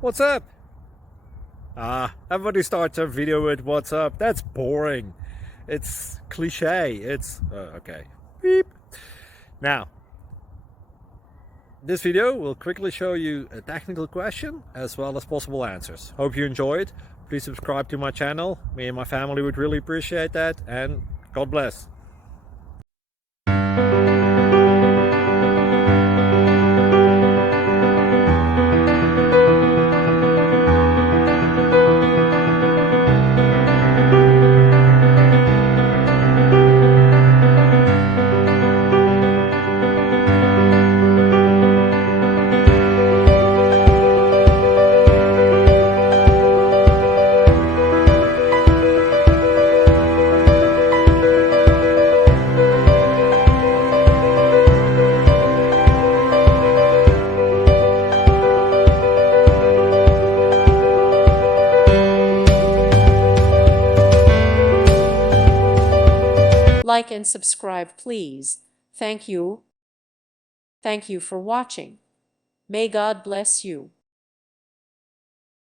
What's up? Everybody starts a video with what's up. That's boring. It's cliche. It's okay. Beep. Now, this video will quickly show you a technical question as well as possible answers. Hope you enjoyed. Please subscribe to my channel. Me and my family would really appreciate that, and God bless. Like and subscribe, please. Thank you. Thank you for watching. May God bless you.